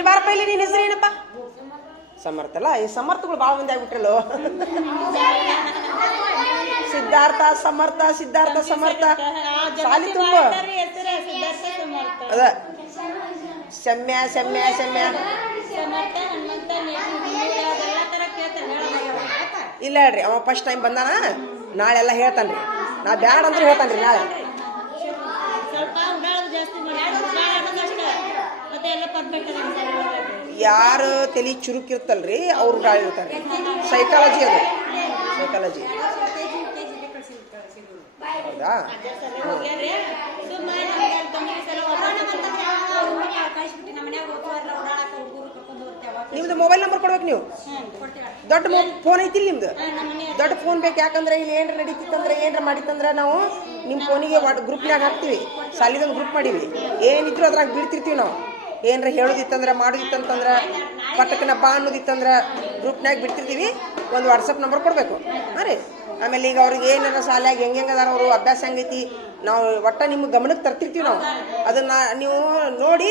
ಇಲ್ಲಿ ಬಾರಪ್ಪ, ಇಲ್ಲಿ ನಿನ್ನ ಹೆಸರು ಏನಪ್ಪ? ಸಮರ್ಥ ಅಲ್ಲ? ಈ ಸಮರ್ಥಗಳು ಭಾಳ ಮಂದಿ ಆಗ್ಬಿಟ್ರಲ್ಲೋ. ಸಿದ್ಧಾರ್ಥ ಸಮರ್ಥ, ಸಿದ್ಧಾರ್ಥ ಸಮರ್ಥ ಸಾಲಿ ತುಂಬ ಅದ. ಶಮ್ಯ ಶಮ್ಯ ಶಮ್ಯ ಇಲ್ಲ ಹೇಳ್ರಿ, ಅವ ಫಸ್ಟ್ ಟೈಮ್ ಬಂದಾನ, ನಾಳೆ ಎಲ್ಲ ಹೇಳ್ತಾನ್ರಿ. ನಾ ಬ್ಯಾಡ ಅಂದ್ರೆ ಹೇಳ್ತಾನ್ರಿ ನಾಳೆ. ಯಾರು ತಲೆ ಚುರುಕಿರ್ತಲ್ರಿ ಅವ್ರು ಇರ್ತಾರೆ. ಸೈಕಾಲಜಿ ಅದು, ಸೈಕಾಲಜಿ. ಹೌದಾ? ನಿಮ್ದು ಮೊಬೈಲ್ ನಂಬರ್ ಕೊಡ್ಬೇಕು ನೀವು. ದೊಡ್ಡ ಫೋನ್ ಐತಿಲ್ಲ ನಿಮ್ದು? ದೊಡ್ಡ ಫೋನ್ ಬೇಕು. ಯಾಕಂದ್ರೆ ಇಲ್ಲಿ ಏನ್ರ ನಡೀತಿತ್ತಂದ್ರೆ ಏನ್ರ ಮಾಡಿತ್ತಂದ್ರೆ ನಾವು ನಿಮ್ಮ ಫೋನಿಗೆ ಗ್ರೂಪ್ನಾಗ ಹಾಕ್ತಿವಿ. ಸಾಲಿದೊಂದು ಗ್ರೂಪ್ ಮಾಡೀವಿ. ಏನಿದ್ರು ಅದ್ರಾಗ ಬಿಡ್ತಿರ್ತೀವಿ ನಾವು. ಏನರ ಹೇಳೋದಿತ್ತಂದ್ರೆ ಮಾಡೋದಿತ್ತಂತಂದ್ರೆ ಪಟ್ಟಕ್ಕನ ಬಾ ಅನ್ನೋದಿತ್ತಂದ್ರೆ ಗ್ರೂಪ್ನಾಗ ಬಿಡ್ತಿರ್ತೀವಿ. ಒಂದು ವಾಟ್ಸಪ್ ನಂಬರ್ ಕೊಡಬೇಕು. ಹಾಂ ರೀ. ಆಮೇಲೆ ಈಗ ಅವ್ರಿಗೆ ಏನಾರ ಶಾಲ್ಯಾಗ ಹೆಂಗೆ ಅದಾರ ಅವರು, ಅಭ್ಯಾಸ ಹೆಂಗೈತಿ, ನಾವು ಒಟ್ಟ ನಿಮ್ಗೆ ಗಮನಕ್ಕೆ ತರ್ತಿರ್ತೀವಿ ನಾವು. ಅದನ್ನ ನೀವು ನೋಡಿ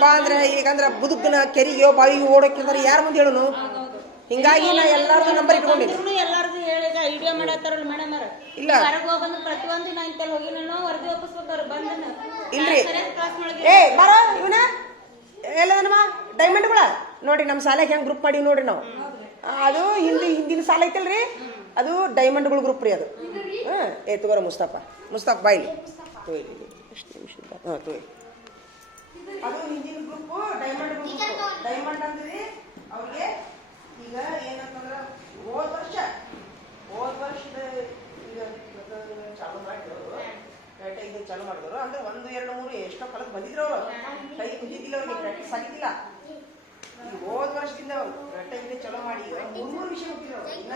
ಬಾ ಅಂದ್ರೆ, ಈಗಂದ್ರೆ ಬುದುಕನ ಕೆರಿಗೆಯೋ ಬಾವಿಗೆ ಓಡೋಕಿದ್ರೆ ಯಾರು ಮುಂದೆ ಹೇಳೋನು? ಹಿಂಗಾಗಿ ನಾ ಎಲ್ಲಾರ್ದು ನಂಬರ್ ಇಟ್ಕೊಂಡಿದ್ದೆ. ಇಲ್ಲ ಇಲ್ರಿ, ಏ ಬಾರ ಇವನ ಎಲ್ಲದನಮ್ಮ ಡೈಮಂಡ್ಗಳ ನೋಡಿ. ನಮ್ಮ ಶಾಲೆಗೆ ಹೆಂಗೆ ಗ್ರೂಪ್ ಮಾಡೀವಿ ನೋಡ್ರಿ ನಾವು. ಅದು ಹಿಂದಿನ ಸಾಲ ಐತಲ್ರಿ, ಅದು ಡೈಮಂಡ್ಗಳು ಗ್ರೂಪ್ ರೀ ಅದು. ಏ ತಗೋರ ಮುಸ್ತಫ ಬಾಯ್ಲಿ ತೋಯ್ಲಿ ಎಷ್ಟು ನಿಮಿಷ. ಹಾಂ ತೋಯ್. ಅದು ಹಿಂದಿನ ಗ್ರೂಪು ಡೈಮಂಡ್ ಗ್ರೂಪ್. ಡೈಮಂಡ್ ಅಂದ್ರೆ ಅವ್ರಿಗೆ ಈಗ ಏನಂತಂದ್ರೆ ಹೋದ ವರ್ಷದ ಈಗ ಚಾಲು ಮಾಡಿದವರು, ಇದನ್ನು ಚಾಲು ಮಾಡಿದವರು ಅಂದ್ರೆ 1, 2, 3 ಎಷ್ಟೋ ಕಲಕ್ ಬಂದಿದ್ರು ಅವರು. ಕೈ ಕುಂದಿದ್ದಿಲ್ಲ, ಅವ್ರಿಗೆ ಪ್ರಾಕ್ಟೀಸ್ ಆಗಿದ್ದಿಲ್ಲ. ಈ ಹೋದ ವರ್ಷದಿಂದ ಗಟ್ಟೆ ಚಲೋ ಮಾಡಿ ಈಗ 300 ವಿಷಯ ಹೋಗ್ತಿದ್ರು. ಇನ್ನ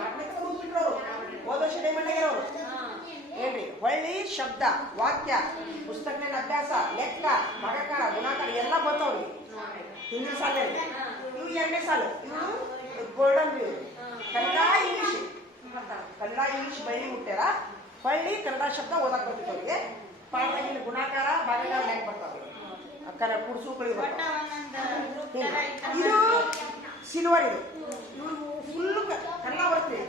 4ನೇ ಹೋಗ್ಬಿಟ್ರು ಅವರು. ಹೋದ ವರ್ಷ ಡೈಮಂಡ್ ಆಗ್ಯಾರ ಅವರು. ಏನ್ರಿ ಹೊಳ್ಳಿ ಶಬ್ದ, ವಾಕ್ಯ, ಪುಸ್ತಕದ ಅಭ್ಯಾಸ, ಲೆಕ್ಕ, ಭಾಗಾಕಾರ, ಗುಣಾಕಾರ ಎಲ್ಲ ಬರ್ತಾವ್ರಿ ಹಿಂದಿನ ಸಾಲಲ್ಲಿ. ಇವು 2ನೇ ಸಾಲು. ಇವು ಗೋಲ್ಡನ್ ವ್ಯೂ. ಕನ್ನಡ ಇಂಗ್ಲಿಷ್ ಬೈಲಿ ಹುಟ್ಟ್ಯಾರ. ಹೊಳ್ಳಿ ಕನ್ನಡ ಶಬ್ದ ಓದಕ್ ಬರ್ತಿತ್ತು ಅವ್ರಿಗೆ. ಪಾಠದಾಗಿನ ಗುಣಾಕಾರ, ಭಾಗಾಕಾರ ಲೆಕ್ಕ ಬರ್ತಾವ್ರಿ. ಅಕ್ಕನ ಕುಡ್ಸು ಕಳಿ ಬರ್ತಾವ. ಇದು ಸಿಲ್ವರ್. ಇದು ಇವ್ರು ಫುಲ್ ಕನ್ನಡ ಬರ್ತೀವಿ.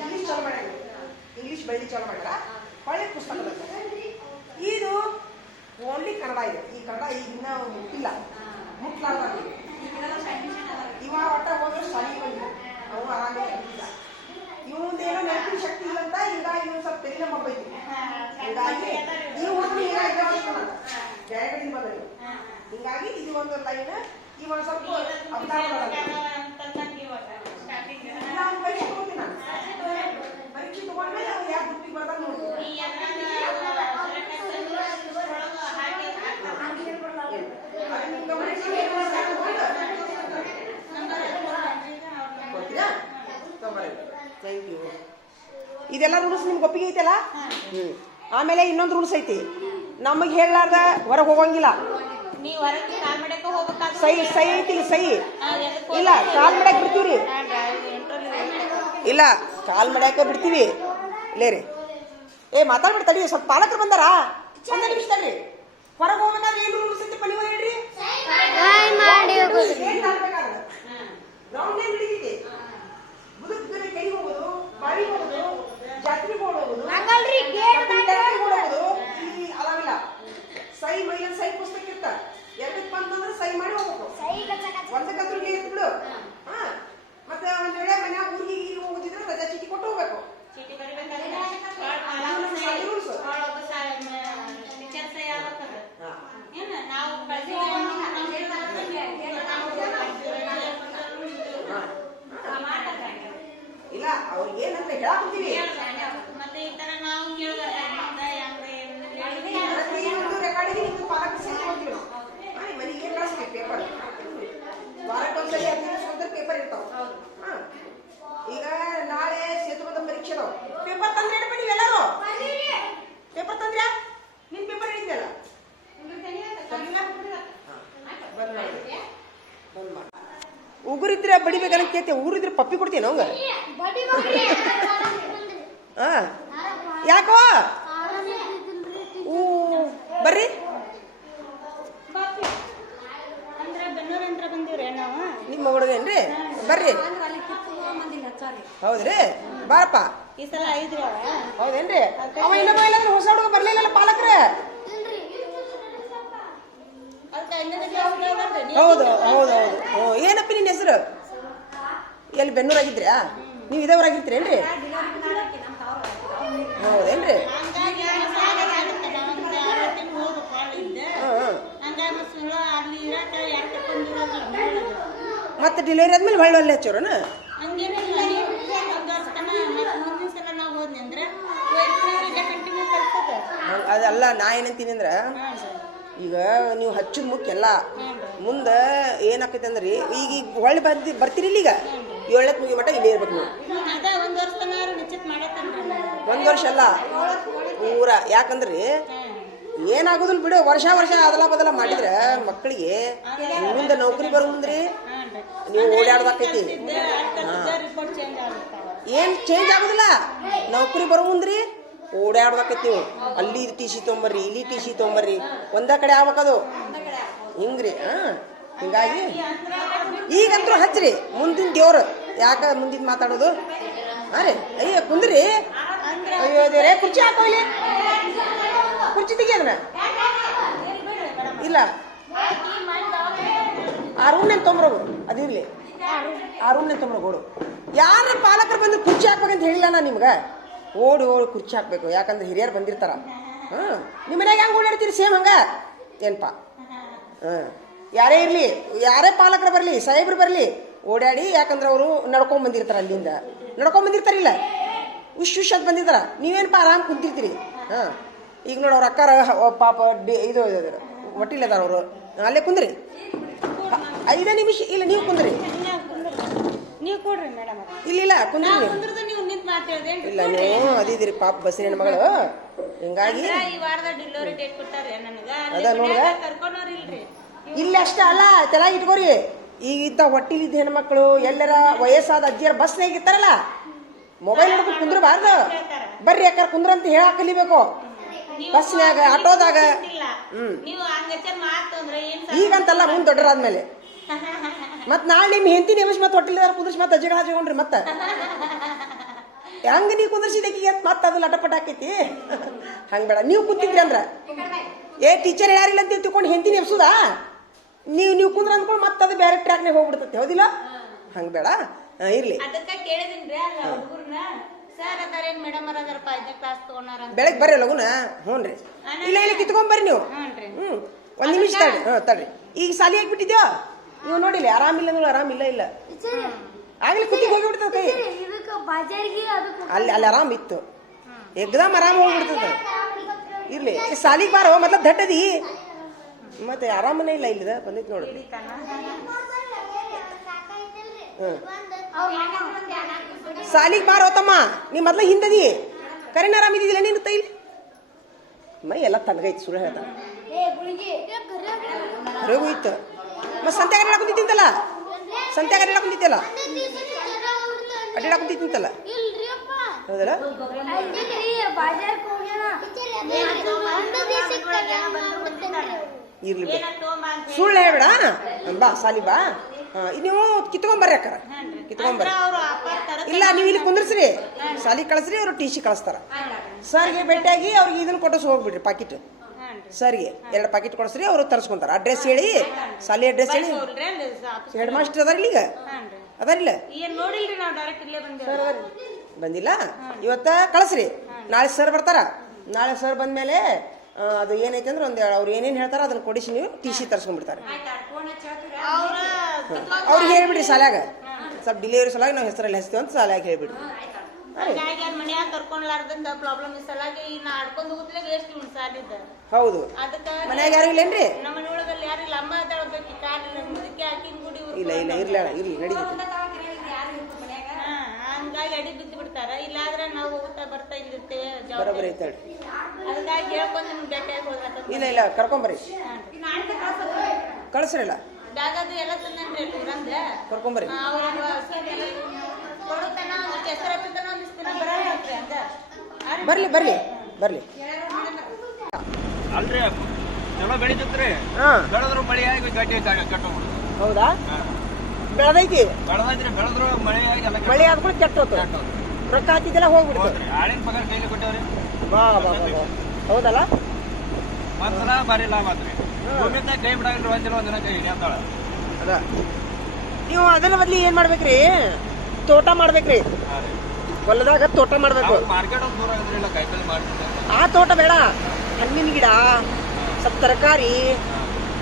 ಇಂಗ್ಲಿಷ್ ಚಾಲು ಮಾಡ್ಯಾರ, ಇಂಗ್ಲಿಷ್ ಬೈಲಿ ಚಾಲು ಮಾಡ್ಯಾರ. ಹೊಳ್ಳಿ ಪುಸ್ತಕ ಬರ್ತಾರೆ. ಇದು ಓನ್ಲಿ ಕನ್ನಡ ಇದೆ. ಈ ಕನ್ನಡ ಈಗ ಇನ್ನ ಮುಟ್ಟಿಲ್ಲ, ಮುಟ್ಲಾರ್ದ ಇವ ಒಟ್ಟ ಹೋದ್ರೆ ಸಾಲಿ ಬಂದಿಲ್ಲ. ಅವು ಆರಾಮೇ ಇರ್ತಿಲ್ಲ. ಇವಂದೇನೋ ನೆನಪಿನ ಶಕ್ತಿ ಇಲ್ಲಂತ ಹೀಗಾಗಿ ಇವ್ ಸ್ವಲ್ಪ ತೆರಿನ ಮಬ್ಬೈತಿ. ಹೀಗಾಗಿ ಈ ಹುಡುಗರು ಜಯಗಡಿ ಬಂದ್ರಿ. ಹಿಂಗಾಗಿ ಇದು ಒಂದು ಲೈನ್ ಈ ಒಂದು ಸ್ವಲ್ಪ ಅವತಾರ ಪರೀಕ್ಷೆ ತಗೋತೀನಿ ನಾನು. ಪರೀಕ್ಷೆ ತಗೊಂಡ್ಮೇಲೆ ಅವ್ರು ಯಾವ ಗ್ರೂಪಿಗೆ ಬರ್ದಾಗ ನೋಡ್ತೀನಿ. Thank you. ಇದೆಲ್ಲ ರೂಲ್ಸ್ ನಿಮ್ಗೆ ಒಪ್ಪಿಗೆ ಐತಲ್ಲ? ಆಮೇಲೆ ಇನ್ನೊಂದು ರೂಲ್ಸ್ ಐತಿ, ನಮಗೆ ಹೇಳಲಾರ್ದ ಹೊರಗೆ ಹೋಗಂಗಿಲ್ಲ. ಸೈ ಐತಿ, ಸೈ ಇಲ್ಲ ಕಾಲ್ ಮಡ್ಯಾಕ ಬಿಡ್ತೀವ್ರಿ. ಇಲ್ಲ ಕಾಲ್ ಮಡ್ಯಾಕ ಬಿಡ್ತೀವಿ. ಇಲ್ಲೇ ರೀ, ಏ ಮಾತಾಡ್ಬಿಡ್ತಾಡಿ. ಸ್ವಲ್ಪ ಪಾಲಕರು ಬಂದಾರ, ಒಂದೇ ನಿಮಿಷ ತಡ್ರಿ. ಹೊರಗೆ ಹೋಗ್ಬೇಕಾದ್ರೆ ಏನು ರೂಲ್ಸ್ ಐತಿ ನೀವು ಹೇಳ್ರಿ. ಗ್ರೌಂಡ್ ಏನ್ ಹಿಡಿತೈತಿ? ಬುದುಕನ ಕೈ ಹೋಗೋದು, ಬಾವಿ ಹೋಗೋದು, ಜಾತ್ರೆಗೆ ಓಡೋದು, ಅದಾವಿಲ್ಲ. ಸೈ ಮೈಯಲ್ಲಿ ಸೈ ಪುಸ್ತಕ ಇರ್ತ. 2ಕ್ಕೆ ಬಂತಂದ್ರೆ ಸೈ ಮಾಡಿ ಹೋಗ್ಬೇಕು. 1ಕ್ಕಂತೂ ಇರ್ತ ಬಿಡು. ಹಾ, ಮತ್ತೆ ಒಂದ್ ವೇಳೆ ಮನ್ಯಾಗ ಊರಿಗೆ ಹೋಗುದಿದ್ರೆ ರಜಾ ಚೀಟಿ ಕೊಟ್ಟು ಹೋಗ್ಬೇಕು. ಇಲ್ಲ ಅವ್ರಿಗೆ ಏನಂದ್ರೆ ಹೇಳಾಕ್ತೀವಿ. ಪ್ರತಿಯೊಂದು ರೆಕಾರ್ಡಿಗೆ ನಿಮ್ದು ಪಾಲಕ ಸಹಿ ಕೊಡ್ತೀವಿ ನಾವು. ಮನೆಗೆ ಕಳಿಸ್ತೀವಿ ಪೇಪರ್. ವಾರಕ್ಕೊಂದ್ಸರಿ 15 ಪೇಪರ್ ಇರ್ತಾವ. ಈಗ ನಾಳೆ ಸೇತುಬಂಧ ಪರೀಕ್ಷೆ ಅದಾವ. ಪೇಪರ್ ತಂದ್ರೆ ಏನಪ್ಪ ನೀವು ಎಲ್ಲರೂ? ಪೇಪರ್ ತಂದ್ರ್ಯಾ? ನಿನ್ ಪೇಪರ್ ಹಿಡಿದ್ಯಲ್ಲ, ಉಗುರಿದ್ರೆ ಬಡಿಬೇಕಂತ ಕೇಳ್ತೇವೆ. ಊರಿದ್ರೆ ಪಪ್ಪಿ ಕೊಡ್ತೀನಿ ಅವಂಗ. ಹಾ ಯಾಕೋ ಬರ್ರಿ. ನಿಮ್ಮ ಹುಡುಗೇನ್ರಿ ಬರ್ರಿ ಹೌದ್ರಿ ಬಾರಪ್ಪ ಈ ಸಲ ಐದ್ರಿ ಹೌದೇನ್ರಿ ಅವ ಇನ್ನೊಬ್ಬ ಇಲ್ಲಾಂದ್ರೆ ಹೊಸ ಹುಡುಗ ಬರ್ಲಿಲ್ಲ ಪಾಲಕ್ರ ಹೌದು ಹೌದು ಹೌದು ಏನಪ್ಪ ನಿನ್ನ ಹೆಸರು ಎಲ್ಲಿ ಬೆನ್ನೂರಾಗಿದ್ರ್ಯಾ ನೀವು ಇದೇ ಊರಾಗಿರ್ತೀರೇನ್ರಿ ಹೌದೇನ್ರಿ ಮತ್ತೆ ಡೆಲಿವರಿ ಆದ್ಮೇಲೆ ಹೊಳ್ಳಿ ಹಚ್ಚೋರನ ಅದಲ್ಲ ನಾ ಏನಂತೀನಿ ಅಂದ್ರ ಈಗ ನೀವು ಹಚ್ಚೋದು ಮುಖ್ಯ ಅಲ್ಲ ಮುಂದೆ ಏನಾಕೈತೆ ಅಂದ್ರಿ ಈಗ ಹೊಳ್ಳಿ ಬರ್ತೀರಿ ಈಗ 7ಕ್ಕೆ ಮುಗಿ ಮಟ್ಟ ಇಲ್ಲೇ ಇರ್ಬೇಕು ನೀವು 1 ವರ್ಷ ಅಲ್ಲ ಪೂರ ಯಾಕಂದ್ರಿ ಏನಾಗೋದಿಲ್ಲ ಬಿಡು ವರ್ಷ ಅದಲ್ಲ ಬದಲ ಮಾಡಿದ್ರೆ ಮಕ್ಕಳಿಗೆ ಮುಂದೆ ನೌಕರಿ ಬರುಂದ್ರಿ ನೀವು ಓಡಾಡ್ದಾಕೈತಿ ಏನ್ ಚೇಂಜ್ ಆಗುದಿಲ್ಲ ನೌಕರಿ ಬರುಂದ್ರಿ ಓಡಾಡ್ದಾಕೈತಿ ನೀವು ಅಲ್ಲಿ ಟಿ ಸಿ ತೊಗೊಂಬರ್ರಿ ಇಲ್ಲಿ ಟಿ ಸಿ ತೊಗೊಂಬರ್ರಿ ಒಂದ ಕಡೆ ಆಗ್ಬೇಕದು ಹಿಂಗ್ರಿ ಹಿಂಗಾಗಿ ಈಗಂತೂ ಹಚ್ಚ್ರಿ ಮುಂದಿನ ದೇವ್ರು ಯಾಕ ಮುಂದಿನ ಮಾತಾಡೋದು ಹಾ ರೀ ಅಯ್ಯೋ ಕುಂದ್ರಿ ಅಯ್ಯೋ ದೇವ್ರೇ ಕುರ್ಚಿ ಹಾಕೋ ಇಲ್ಲಿ ಕುರ್ಚಿ ತೆಗಿ ಅದನ್ನ ಇಲ್ಲ ಆ ರೂಮ್ನೇ ತೊಂಬರೋಗು ಅದಿರ್ಲಿ ಆ ರೂಮ್ನೇ ತೊಂಬರೋಗೋಡು ಯಾರ ಪಾಲಕರು ಬಂದು ಕುರ್ಚಿ ಹಾಕ್ಬೇಕಂತ ಹೇಳಿಲ್ಲ ನಾ ನಿಮ್ಗೆ ಓಡಿ ಕುರ್ಚಿ ಹಾಕ್ಬೇಕು ಯಾಕಂದ್ರೆ ಹಿರಿಯರು ಬಂದಿರ್ತಾರ ನಿಮ್ಮ ಮನ್ಯಾಗ ಹೆಂಗೆ ಓಡಾಡ್ತೀರಿ ಸೇಮ್ ಹಂಗ ಏನಪ್ಪ ಯಾರೇ ಇರಲಿ ಯಾರೇ ಪಾಲಕರು ಬರಲಿ ಸಾಹೇಬ್ರು ಬರಲಿ ಓಡಾಡಿ ಯಾಕಂದ್ರೆ ಅವರು ನಡ್ಕೊಂಡ್ ಬಂದಿರ್ತಾರ ಅಲ್ಲಿಂದ ನಡ್ಕೊಂಡ್ ಬಂದಿರ್ತಾರಿಲ್ಲ ವಿಶ್ ಅಂತ ಬಂದಿರ್ತಾರ ನೀವೇನಪ್ಪ ಆರಾಮ್ ಕುಂತಿರ್ತೀರಿ ಈಗ ನೋಡಿ ಅವ್ರ ಅಕ್ಕಾರ ಪಾಪ ಇದು ಒಟ್ಟಿಲ್ಲದಾರ ಅವರು ಅಲ್ಲೇ ಕುಂದ್ರಿ 5 ನಿಮಿಷ ಇಲ್ಲ ನೀವು ಕುಂದ್ರಿ ನೀವು ಕೊಡ್ರಿ ಮೇಡಮ್ ಇಲ್ಲ ಕುಂದ್ರಿ ನೀವು ನಿಂತು ಮಾತಾಡ್ದೇನ್ರಿ ಇಲ್ಲ ನೀವು ಅದಿದ್ರಿ ಪಾಪ ಬಸ್ಸಿನ ಹೆಣ್ಮಗಳು ಹಿಂಗಾಗಿ ಈ ವಾರದ ಡೆಲಿವರಿ ಡೇಟ್ ಕೊಟ್ಟಾರೆ ನನಗ ಅದ ನೋಡ್ರ ಕರ್ಕೊಂಡೋರಿಲ್ರಿ ಇಲ್ಲಿ ಅಷ್ಟ ಅಲ್ಲ ತಲೆಯಾಗಿ ಇಟ್ಕೋರಿ ಈಗ ಇದ್ದ ಹೊಟ್ಟಿಲಿದ್ದ ಹೆಣ್ಮಕ್ಳು ಎಲ್ಲರ ವಯಸ್ಸಾದ ಅಜ್ಜಿಯರ ಬಸ್ನಾಗ ಇರ್ತಾರಲ್ಲ ಮೊಬೈಲ್ ಹಿಡ್ಕೊಂಡು ಕುಂದ್ರಬಾರ್ದು ಬರ್ರಿ ಯಾಕಾರ ಕುಂದ್ರ ಅಂತ ಹೇಳಕ್ ಕಲಿಬೇಕು ಬಸ್ನ್ಯಾಗ ಆಟೋದಾಗ ಈಗಂತಲ್ಲ ಮುಂದೆ ದೊಡ್ಡರಾದ್ಮೇಲೆ ಮತ್ ನಾಳೆ ನಿಮ್ ಹೆಂಡತಿ ನೇಮಿಸ್ ಮತ್ತೆ ಹೊಟ್ಟಿಲಿದಾರ ಕುಂದ್ರಿಸಿ ಮತ್ತೆ ಅಜ್ಜಿಗಳ ಹಚ್ಕೊಂಡ್ರಿ ಮತ್ತೆ ಹೆಂಗ ನೀವು ಕುಂದ್ರಿಸಿದಕ್ಕೆ ಮತ್ತೆ ಅದು ಲಟಪಟ ಹಾಕೈತಿ ಹಂಗ ಬೇಡ ನೀವು ಕೂತಿದ್ರಿ ಅಂದ್ರ ಟೀಚರ್ ಯಾರಿಲ್ಲ ಅಂತ ತಿಳ್ಕೊಂಡು ಹೆಂಡತಿ ನೇಮಿಸುದಾ ನೀವು ಕುಂದ್ರ ಅಂದ್ಕೊಂಡು ಮತ್ತೆ ಅದು ಬೇರೆ ಟ್ರ್ಯಾಕ್ನಾಗ ಹೋಗ್ಬಿಡ್ತೈತಿ ಹೌದಿಲ್ಲ ಹಂಗ ಬೇಡ ಇರ್ಲಿ ಬೆಳಗ್ಗೆ ಬರ್ರಿ ಲಗುನ ಹ್ಞೂನ್ರಿ ಇಲ್ಲ ಇಲ್ಲ ಕಿತ್ಕೊಂಡ್ ಬರ್ರಿ ನೀವು 1 ನಿಮಿಷ ತಡ್ರಿ ತಡ್ರಿ ಈಗ ಸಾಲಿ ಹಾಕ್ಬಿಟ್ಟಿದ್ಯೋ ನೀವು ನೋಡಿಲ್ಲ ಆರಾಮಿಲ್ಲ ಅಂದ್ರೆ ಆರಾಮಿಲ್ಲ ಇಲ್ಲ ಆಗ್ಲಿ ಕುತ್ತಿಗೆ ಹೋಗಿಬಿಡ್ತದ ಕೈ ಅಲ್ಲಿ ಆರಾಮ್ ಇತ್ತು ಎಕ್ದಮ್ ಆರಾಮ್ ಹೋಗ್ಬಿಡ್ತದ ಇರ್ಲಿ ಸಾಲಿಗೆ ಬಾರೋ ಮೊದ್ಲ ದಡ್ಡದಿ ಮತ್ತೆ ಆರಾಮನೇ ಇಲ್ಲ ಇಲ್ಲಿದ ಬಂದೈತಿ ನೋಡ್ರಿ ಸಾಲಿಗೆ ಬಾರೋ ತಮ್ಮ ನೀ ಮೊದ್ಲ ಹಿಂದದಿ ಕರೆನ ಆರಾಮಿದ್ದಿಲ್ಲ ನೀನು ತೈಲಿ ಮೈ ಎಲ್ಲ ತನಗೈತಿ ಸುಳ್ಳು ಹೇಳ್ತಾನ ಹೊರಗೂ ಇತ್ತು ಮತ್ತೆ ಸಂತ್ಯಾಗ ಅಡ್ಡಾಡ ಕುಂತಿತ್ತಲ್ಲ ಸಂತ್ಯಾಗ ಅಡ್ಡಾಡ ಕುಂತಿತ್ತಲ್ಲ ಅಡ್ಡಾಡ ಕುಂತಿತ್ತಲ್ಲ ಹೌದಲ್ಲ ಇರ್ಲಿ ಸುಳ್ಳು ಹೇಳ್ಬೇಡ ಬಾ ಸಾಲಿ ಬಾ ನೀವು ಕಿತ್ಕೊಂಬರ್ರಿ ಅಕ್ಕ ಕಿತ್ಕೊಂಬರ್ರಿ ಇಲ್ಲ ನೀವು ಇಲ್ಲಿ ಕುಂದ್ರಸ್ರಿ ಸಾಲಿ ಕಳಿಸ್ರಿ ಅವ್ರು ಟಿ ಸಿ ಕಳಿಸ್ತಾರ ಸರ್ಗೆ ಭೇಟಿಯಾಗಿ ಅವ್ರಿಗೆ ಇದನ್ನ ಕೊಟ್ಟು ಹೋಗ್ಬಿಡ್ರಿ ಪಾಕಿಟ್ ಸರ್ಗೆ 2 ಪಾಕಿಟ್ ಕೊಡಿಸ್ರಿ ಅವರು ತರಿಸ್ಕೊಂತಾರ ಅಡ್ರೆಸ್ ಹೇಳಿ ಸಾಲಿ ಅಡ್ರೆಸ್ ಹೇಳಿ ಹೆಡ್ ಮಾಸ್ಟರ್ ಅದಾರಿಲ್ಲ ಈಗ ಅದಾರಿಲ್ಲ ಬಂದಿಲ್ಲ ಇವತ್ತ ಕಳಿಸ್ರಿ ನಾಳೆ ಸರ್ ಬರ್ತಾರ ನಾಳೆ ಸರ್ ಬಂದ್ಮೇಲೆ ಅದು ಏನೈತೆ ಅಂದ್ರೆ ಒಂದು ಅವ್ರು ಏನೇನು ಹೇಳ್ತಾರ ಅದನ್ನ ಕೊಡಿಸಿ ನೀವು ಟಿ ಸಿ ತರಿಸ್ಕೊಂಡ್ಬಿಡ್ತಾರೆ ಅವ್ರಿಗೆ ಹೇಳ್ಬಿಡ್ರಿ ಸಾಲ್ಯಾಗ ಸ್ವಲ್ಪ ಡೆಲಿವರಿ ಸಲಾಗಿ ನಾವು ಹೆಸರಲ್ಲಿ ಹಚ್ತೀವಿ ಅಂತ ಸಾಲ್ಯಾಗ ಹೇಳ್ಬಿಡ್ರಿ ಹೌದು ಮನ್ಯಾಗ ಯಾರು ಇಲ್ಲೇನ್ರಿ ಇಲ್ಲ ಇಲ್ಲ ಇರ್ಲ ಇರ್ಲಿ ನಡೀತೈತಿ ಅಡಿ ಬಿದ್ದು ಬಿಡ್ತಾರ ಇಲ್ಲಾದ್ರೆ ನಾವು ಊಟ ಬರ್ತಾ ಇರ್ತೇವೆ ಬರೋಬ್ಬರಿ ಐತೆ ಅದಕ್ಕಾಗಿ ಹೇಳ್ಕೊಂಡು ನಿಮ್ಗೆ ಭೇಟಿಯಾಗಿ ಹೋದ್ರೆ ಇಲ್ಲ ಇಲ್ಲ ಕರ್ಕೊಂಬರ್ರಿ ಕಳಿಸ್ರಿಲ್ಲ ಬ್ಯಾಗದು ಎಲ್ಲ ತಂದನ್ರಿ ಊರಂದ್ರೆ ಕರ್ಕೊಂಬರ್ರಿ ಅವ್ರ ಕೊಡುತ್ತಾನ ಒಂದಿಷ್ಟು ಹೆಸರು ಹಚ್ಚತಾನ ಒಂದಿಷ್ಟು ದಿನ ಬರಲ್ಲ ಅಂತ ಬರ್ಲಿ ಬರ್ಲಿ ಬರ್ಲಿ ಅಲ್ರಿ ಚಲೋ ಬೆಳಿತೈತ್ರಿ ಬೆಳೆದ್ರು ಮಳೆ ಆಗಿ ಗಡ್ಡೆ ಕಟ್ಟೋಗ್ಬಿಡುದು ಹೌದಾ ಬೆಳೆದೈತಿ ಬೆಳೆದೈತ್ರಿ, ಬೆಳೆದ್ರು ಮಳೆ ಆಗಿ ಎಲ್ಲ ಮಳೆ ಆದ್ಮೇಲೆ ಕೆಟ್ಟ ಹೋತು ರೊಕ್ಕ ಹಾಕಿದ್ದೆಲ್ಲ ಹೋಗ್ಬಿಡ್ತು. ಆಳಿನ ಪಗಾರ ಕೈಲಿ ಕೊಟ್ಟವ್ರಿ. ಬಾ ಬಾ ಬಾ ಬಾ. ಹೌದಲ್ಲ ಒಂದ್ಸಲ ಭಾರಿ ಲಾಭ ಆತ್ರಿ. ಭೂಮಿಯಿಂದ ಕೈ ಬಿಡಾಗಿಲ್ರಿ, ಒಂದಿನ ಕೈ ಹಿಡಿಯತ್ತಾಳ. ಅದ ನೀವು ಅದನ್ನ ಬದ್ಲಿ ಏನ್ ಮಾಡ್ಬೇಕ್ರಿ, ತೋಟ ಮಾಡ್ಬೇಕ್ರಿ. ಹೊಲದಾಗ ತೋಟ ಮಾಡ್ಬೇಕು. ಮಾರ್ಕೆಟ್ ಒಂದು ದೂರ ಆಗಿದ್ರಿ, ಇಲ್ಲ ಕೈತಲ್ಲಿ ಮಾಡ್ತಿದ್ದೆ. ಆ ತೋಟ ಬೇಡ, ಹಣ್ಣಿನ ಗಿಡ, ಸ್ವಲ್ಪ ತರಕಾರಿ,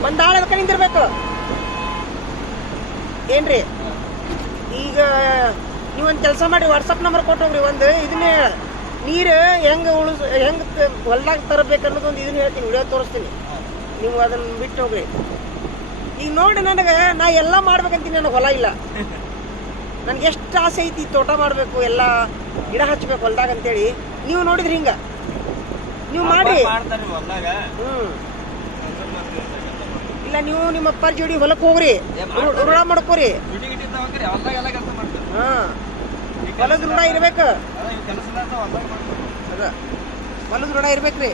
ಒಂದ್ ಆಳ ಅದಕ್ಕೆ ನಿಂದಿರ್ಬೇಕು ಏನ್ರಿ. ಈಗ ನೀವೊಂದು ಕೆಲಸ ಮಾಡಿ, ವಾಟ್ಸಪ್ ನಂಬರ್ ಕೊಟ್ಟೋಗ್ರಿ. ಒಂದು ಇದನ್ನೇ ನೀರು ಹೆಂಗೆ ಹೆಂಗೆ ಹೊಲ್ದಾಗ ತರಬೇಕು ಅನ್ನೋದು ಒಂದು ಇದನ್ನ ಹೇಳ್ತೀನಿ, ವಿಡಿಯೋ ತೋರಿಸ್ತೀನಿ. ನೀವು ಅದನ್ನ ಬಿಟ್ಟು ಹೋಗ್ರಿ. ಈಗ ನೋಡಿ, ನನಗೆ ನಾ ಎಲ್ಲ ಮಾಡ್ಬೇಕಂತೀನಿ, ನನಗೆ ಹೊಲ ಇಲ್ಲ. ನನ್ಗೆ ಎಷ್ಟು ಆಸೆ ಐತಿ ತೋಟ ಮಾಡಬೇಕು, ಎಲ್ಲ ಗಿಡ ಹಚ್ಬೇಕು ಹೊಲ್ದಾಗ ಅಂತೇಳಿ. ನೀವು ನೋಡಿದ್ರಿ ಹಿಂಗ ನೀವು ಮಾಡ್ರಿ. ಇಲ್ಲ, ನೀವು ನಿಮ್ಮ ಅಪ್ಪರ ಜೋಡಿ ಹೊಲಕ್ಕೆ ಹೋಗ್ರಿ, ಋಣ ಮಾಡ್ಕೋರಿ. ಹಾ, ಹೊಲದ ಋಣ ಇರ್ಬೇಕು. ಅದ ಹೊಲದ ಋಣ ಇರ್ಬೇಕ್ರಿ.